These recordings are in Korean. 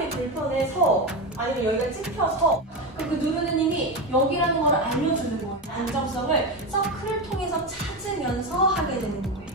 고관절이 불편해서 아니면 여기가 찝혀서 그럼 그 누르는 힘이 여기라는 걸 알려주는 거예요. 안정성을 서클을 통해서 찾으면서 하게 되는 거예요.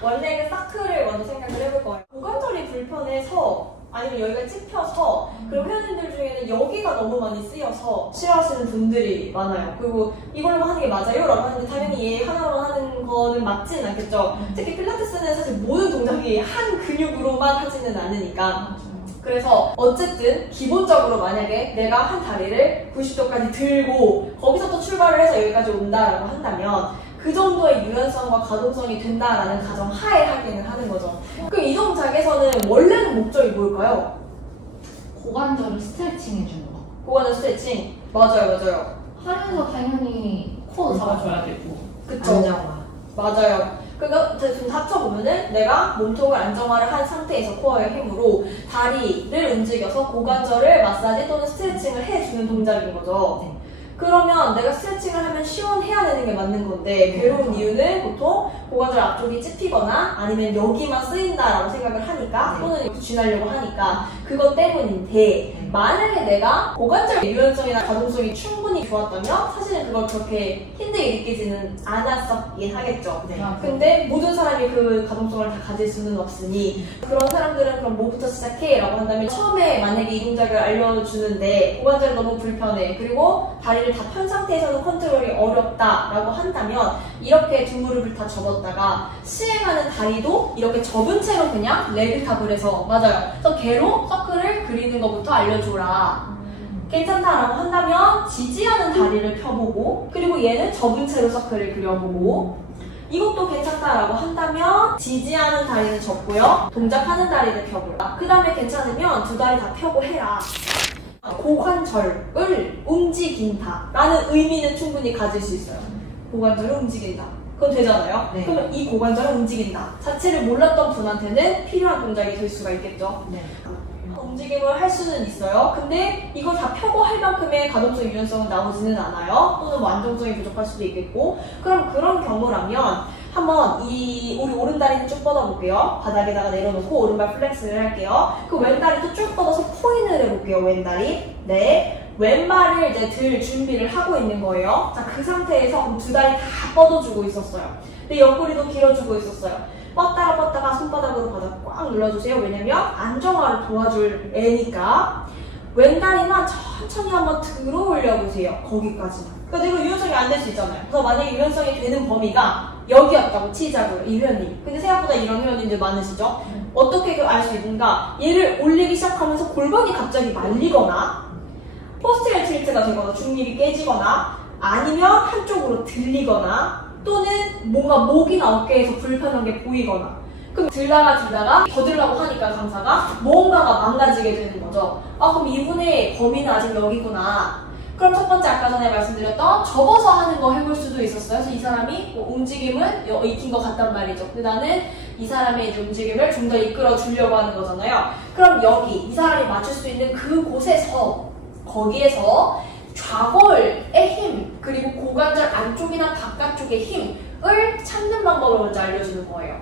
원래 그 서클을 먼저 생각을 해볼 거예요. 고관절이 불편해서 아니면 여기가 찝혀서 그리고 회원님들 중에는 여기가 너무 많이 쓰여서 싫어하시는 분들이 많아요. 그리고 이걸로 하는 게 맞아요? 라고 하는데 당연히 얘 하나로만 하는 거는 맞지는 않겠죠. 특히 필라테스는 사실 모든 동작이 한 근육으로만 하지는 않으니까. 그래서 어쨌든 기본적으로 만약에 내가 한 다리를 90도까지 들고 거기서부터 출발을 해서 여기까지 온다라고 한다면 그 정도의 유연성과 가동성이 된다라는 가정 하에 하기는 하는 거죠. 그럼 이 동작에서는 원래는 목적이 뭘까요? 고관절을 스트레칭 해주는 거. 고관절 스트레칭. 맞아요. 하면서 당연히 코도 잡아줘야 되고. 그쵸. 안정화. 맞아요. 그러니까 지금 합쳐보면은 내가 몸통을 안정화를 한 상태에서 코어의 힘으로 다리를 움직여서 고관절을 마사지 또는 스트레칭을 해주는 동작인 거죠. 네. 그러면 내가 스트레칭을 하면 시원해야 되는 게 맞는 건데 괴로운 이유는 보통 고관절 앞쪽이 찝히거나 아니면 여기만 쓰인다라고 생각을 하니까 또는 이렇게 쥐나려고 하니까 그것 때문인데 만약에 내가 고관절 유연성이나 가동성이 충분히 좋았다면 사실은 그걸 그렇게 힘들게 느끼지는 않았었긴 하겠죠. 네. 근데 모든 사람이 그 가동성을 다 가질 수는 없으니 그런 사람들은 그럼 뭐부터 시작해? 라고 한다면 처음에 만약에 이 동작을 알려주는데 고관절이 너무 불편해 그리고 다리를 다 편 상태에서는 컨트롤이 어렵다 라고 한다면 이렇게 두 무릎을 다 접었다가 시행하는 다리도 이렇게 접은 채로 그냥 레그탑을 해서 맞아요. 그래서 개로 서클을 그리는 것부터 알려줘라. 괜찮다라고 한다면 지지하는 다리를 펴보고 그리고 얘는 접은 채로 서클을 그려보고 이것도 괜찮다라고 한다면 지지하는 다리는 접고요. 동작하는 다리를 펴고요. 그 다음에 괜찮으면 두 다리 다 펴고 해라. 고관절을 움직인다 라는 의미는 충분히 가질 수 있어요. 고관절을 움직인다. 그건 되잖아요. 네. 그러면 이 고관절을 움직인다 자체를 몰랐던 분한테는 필요한 동작이 될 수가 있겠죠. 네. 움직임을 할 수는 있어요. 근데 이걸 다 펴고 할 만큼의 가동성 유연성은 나오지는 않아요. 또는 뭐 안정성이 부족할 수도 있겠고 그럼 그런 경우라면 한번 우리 오른다리는 쭉 뻗어볼게요. 바닥에다가 내려놓고 오른발 플렉스를 할게요. 그 왼다리도 쭉 뻗어서 포인을 해볼게요. 왼다리. 네. 왼발을 이제 들 준비를 하고 있는 거예요. 자, 그 상태에서 두 다리 다 뻗어주고 있었어요. 근데 옆구리도 길어주고 있었어요. 뻗다가 손바닥으로 바닥 꽉 눌러주세요. 왜냐면 안정화를 도와줄 애니까. 왼다리만 천천히 한번 들어 올려보세요. 거기까지만. 그러니까 이거 유연성이 안 될 수 있잖아요. 그래서 만약에 유연성이 되는 범위가 여기였다고 치자고요. 이 회원님. 근데 생각보다 이런 회원님들 많으시죠? 어떻게 알 수 있는가? 얘를 올리기 시작하면서 골반이 갑자기 말리거나 포스terior 틸트가 되거나 중립이 깨지거나 아니면 한쪽으로 들리거나 또는 뭔가 목이나 어깨에서 불편한 게 보이거나 그럼 들다가 더 들라고 하니까 강사가 뭔가가 망가지게 되는 거죠. 아 그럼 이분의 범위는 아직 여기구나. 그럼 첫 번째 아까 전에 말씀드렸던 접어서 하는 거 해볼 수도 있었어요. 그래서 이 사람이 움직임은 익힌 것 같단 말이죠. 근데 나는 이 사람의 이제 움직임을 좀 더 이끌어 주려고 하는 거잖아요. 그럼 여기 이 사람이 맞출 수 있는 그곳에서 거기에서 좌골의 힘 그리고 고관절 안쪽이나 바깥쪽의 힘을 찾는 방법을 먼저 알려주는 거예요.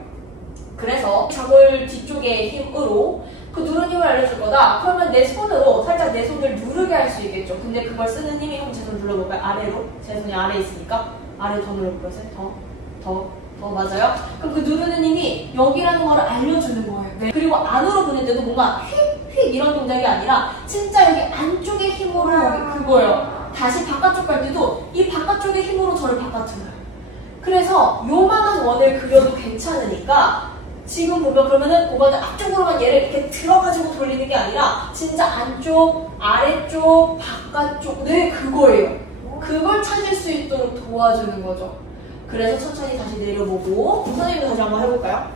그래서 좌골 뒤쪽의 힘으로 그 누른 힘을 알려줄 거다. 그러면 내 손으로 살짝 내 손을 누르게 할 수 있겠죠. 근데 그걸 쓰는 힘이 좀 제 손 눌러볼까요? 아래로? 제 손이 아래에 있으니까 아래로 더 눌러볼까요? 더 맞아요? 그럼 그 누르는 힘이 여기라는 걸 알려주는 거예요. 네. 그리고 안으로 보낼 때도 뭔가 휙휙 이런 동작이 아니라 진짜 여기 안쪽의 힘으로 그거예요. 다시 바깥쪽 갈 때도 이 바깥쪽의 힘으로 저를 바깥으로 해요. 그래서 요만한 원을 그려도 괜찮으니까 지금 보면 그러면은 고관절 앞쪽으로만 얘를 이렇게 들어가지고 돌리는 게 아니라 진짜 안쪽, 아래쪽, 바깥쪽 네 그거예요. 그걸 찾을 수 있도록 도와주는 거죠. 그래서 천천히 다시 내려보고 선생님도 다시 한번 해볼까요?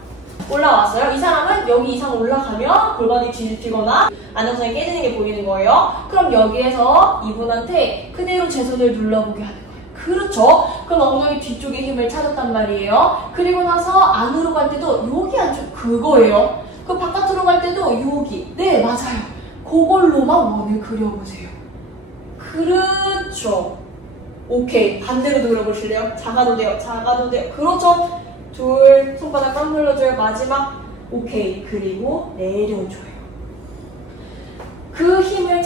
올라왔어요. 이 사람은 여기 이상 올라가면 골반이 뒤집히거나 안정성이 깨지는 게 보이는 거예요. 그럼 여기에서 이분한테 그대로 제 손을 눌러보게 하는 거예요. 그렇죠? 그럼 엉덩이 뒤쪽에 힘을 찾았단 말이에요. 그리고 나서 안으로 갈 때도 여기 안쪽 그거예요. 그 바깥으로 갈 때도 여기 네 맞아요. 그걸로만 원을 그려보세요. 그렇죠. 오케이. 반대로도 그려보실래요? 작아도 돼요. 그렇죠. 둘, 손바닥 꽉 눌러줘요. 마지막. 오케이. 그리고 내려줘요.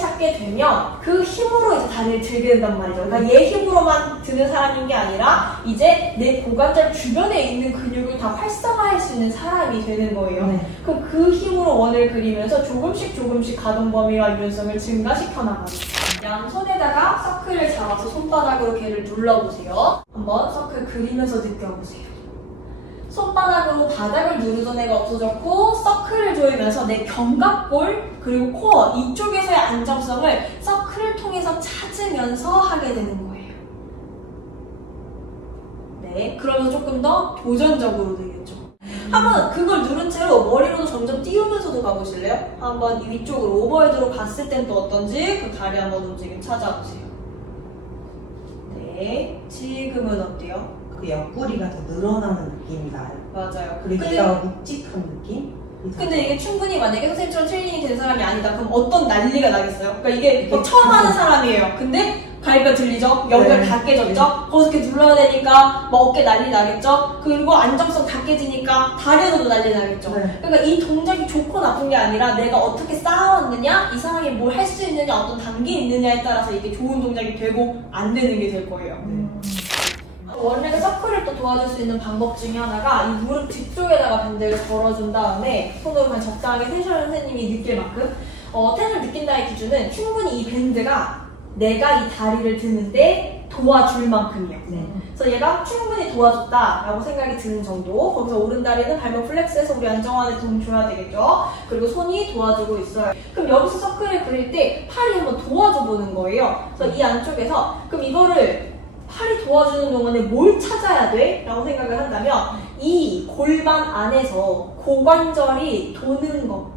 찾게 되면 그 힘으로 이제 다리를 들게 된단 말이죠. 그러니까 얘 힘으로만 드는 사람인 게 아니라 이제 내 고관절 주변에 있는 근육을 다 활성화할 수 있는 사람이 되는 거예요. 네. 그럼 그 힘으로 원을 그리면서 조금씩 가동 범위와 유연성을 증가시켜 나가죠. 양손에다가 서클을 잡아서 손바닥으로 걔를 눌러보세요. 한번 서클 그리면서 느껴보세요. 손바닥으로 바닥을 누르던 애가 없어졌고 서클을 조이면서 내 견갑골 그리고 코어 이쪽에서의 안정성을 서클을 통해서 찾으면서 하게 되는 거예요. 네, 그러면 조금 더 도전적으로 되겠죠. 한번 그걸 누른 채로 머리로도 점점 띄우면서도 가보실래요? 한번 이 위쪽으로 오버헤드로 갔을 땐 또 어떤지 그 다리 한번 움직임 찾아보세요. 네, 지금은 어때요? 그 옆구리가 더 늘어나는 느낌이 나요. 맞아요. 그리고 얘가 묵직한 느낌? 근데 이게 충분히 만약에 선생님처럼 트레이닝이 된 사람이 아니다 그럼 어떤 난리가 나겠어요? 그러니까 이게 처음 하는 사람이에요. 근데 가위가 들리죠? 여기가 네. 다 깨졌죠? 거기서 이렇게 눌러야 되니까 막 어깨 난리 나겠죠? 그리고 안정성 다 깨지니까 다리에도 난리 나겠죠? 네. 그러니까 이 동작이 좋고 나쁜 게 아니라 내가 어떻게 쌓아왔느냐, 이 사람이 뭘 할 수 있느냐, 어떤 단계에 있느냐에 따라서 이게 좋은 동작이 되고 안 되는 게 될 거예요. 원래는 서클을 또 도와줄 수 있는 방법 중에 하나가 이 무릎 뒤쪽에다가 밴드를 걸어준 다음에 손으로 그냥 적당하게 텐션을 선생님이 느낄 만큼 텐션을 느낀다의 기준은 충분히 이 밴드가 내가 이 다리를 드는데 도와줄 만큼이요. 네. 그래서 얘가 충분히 도와줬다라고 생각이 드는 정도. 거기서 오른다리는 발목 플렉스해서 우리 안정환에 도움 줘야 되겠죠. 그리고 손이 도와주고 있어요. 그럼 여기서 서클을 그릴 때 팔이 한번 도와줘 보는 거예요. 그래서 이 안쪽에서 그럼 이거를 팔이 도와주는 동안에 뭘 찾아야 돼? 라고 생각을 한다면 이 골반 안에서 고관절이 도는 거.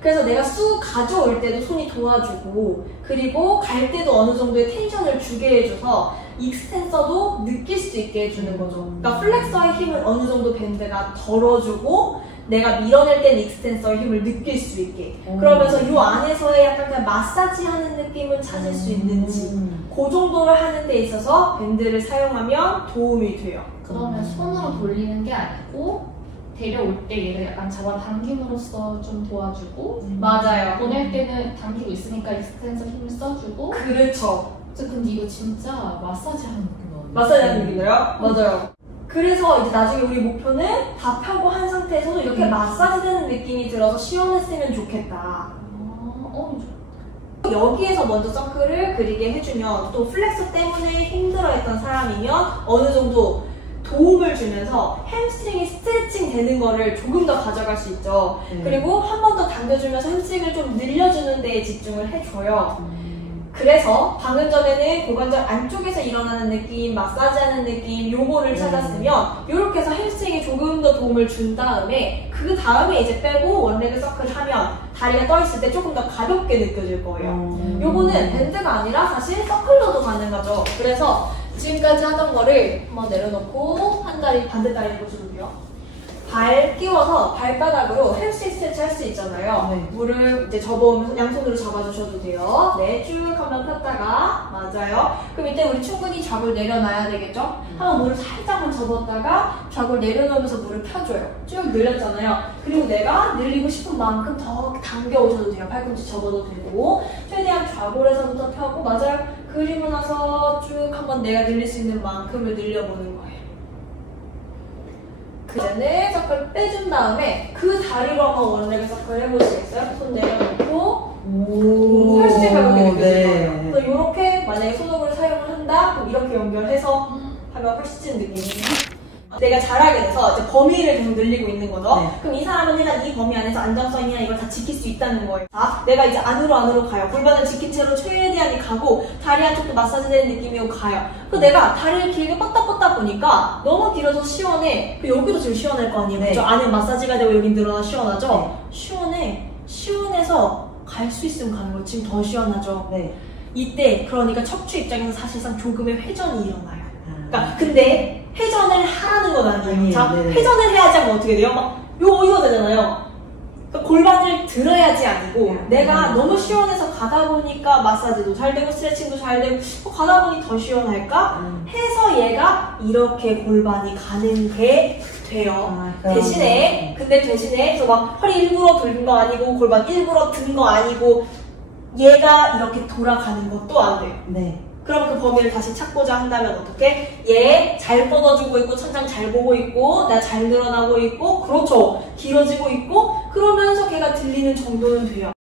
그래서 내가 쑥 가져올 때도 손이 도와주고 그리고 갈 때도 어느 정도의 텐션을 주게 해줘서 익스텐서도 느낄 수 있게 해주는 거죠. 그러니까 플렉서의 힘을 어느 정도 밴드가 덜어주고 내가 밀어낼 땐 익스텐서의 힘을 느낄 수 있게 그러면서 이 안에서의 약간 그냥 마사지하는 느낌을 찾을 수 있는지 그 정도를 하는 데 있어서 밴드를 사용하면 도움이 돼요. 그러면 손으로 돌리는 게 아니고 데려올 때 얘를 약간 잡아당김으로써 좀 도와주고 맞아요. 보낼 때는 당기고 있으니까 익스텐서 힘을 써주고 그렇죠. 근데 이거 진짜 마사지 하는 느낌 마사지하는 느낌이에요? 맞아요. 그래서 이제 나중에 우리 목표는 다 펴고 한 상태에서도 이렇게 마사지되는 느낌이 들어서 시원했으면 좋겠다. 여기에서 먼저 서클을 그리게 해주면 또 플렉서 때문에 힘들어했던 사람이면 어느 정도 도움을 주면서 햄스트링이 스트레칭 되는 거를 조금 더 가져갈 수 있죠. 그리고 한 번 더 당겨주면서 햄스트링을 좀 늘려주는 데에 집중을 해줘요. 그래서 방금 전에는 고관절 안쪽에서 일어나는 느낌, 마사지하는 느낌 요거를 찾았으면 이렇게 해서 햄스트링에 조금 더 도움을 준 다음에 그 다음에 이제 빼고 원레그 서클 하면 다리가 떠있을 때 조금 더 가볍게 느껴질 거예요. 요거는 밴드가 아니라 사실 서클로도 가능하죠. 그래서 지금까지 하던 거를 한번 내려놓고 한 다리 반대다리 보시고요. 발 끼워서 발바닥으로 햄스트링 스트레치 할 수 있잖아요. 네. 무릎 이제 접어오면서 양손으로 잡아주셔도 돼요. 네, 쭉 한번 폈다가 맞아요. 그럼 이때 우리 충분히 좌골 내려놔야 되겠죠? 한번 무릎 살짝만 접었다가 좌골 내려놓으면서 무릎 펴줘요. 쭉 늘렸잖아요. 그리고 내가 늘리고 싶은 만큼 더 당겨오셔도 돼요. 팔꿈치 접어도 되고 최대한 좌골에서부터 펴고 맞아요. 그리고 나서 쭉 한번 내가 늘릴 수 있는 만큼을 늘려보는 거예요. 그전에 서클 빼준 다음에 그 다리로 한번 원레그 서클 해보시겠어요? 손 내려놓고 훨씬 가볍게 느껴질 거예요. 그래서 이렇게 만약에 소독을 사용을 한다? 그럼 이렇게 연결해서 하면 훨씬 느낌이 내가 잘하게 돼서 이제 범위를 계속 늘리고 있는 거죠. 네. 그럼 이 사람은 일단 이 범위 안에서 안정성이나 이걸 다 지킬 수 있다는 거예요. 자, 내가 이제 안으로 가요. 골반을 지킨 채로 최대한이 가고 다리 한쪽도 마사지되는 느낌이고 가요. 그 내가 다리를 길게 뻗다 보니까 너무 길어서 시원해. 그 여기도 지금 시원할 거 아니에요. 네. 그죠? 안에 마사지가 되고 여기 늘어나 시원하죠? 네. 시원해. 시원해서 갈 수 있으면 가는 거예요. 지금 더 시원하죠? 네. 이때 그러니까 척추 입장에서 사실상 조금의 회전이 일어나요. 그러니까 근데 회전을 하라는 건 아니에요. 자, 네네. 회전을 해야지 하면 어떻게 돼요? 막 이거 되잖아요. 그러니까 골반을 들어야지 아니고 내가 너무 시원해서 가다 보니까 마사지도 잘 되고 스트레칭도 잘 되고 가다 보니 더 시원할까? 해서 얘가 이렇게 골반이 가는 게 돼요. 대신에 그래서 막 허리 일부러 든 거 아니고 골반 일부러 든 거 아니고 얘가 이렇게 돌아가는 것도 안 돼요. 네. 그럼 그 범위를 다시 찾고자 한다면 어떻게? 얘 잘 뻗어주고 있고 천장 잘 보고 있고 나 잘 늘어나고 있고 그렇죠. 길어지고 있고 그러면서 걔가 들리는 정도는 돼요.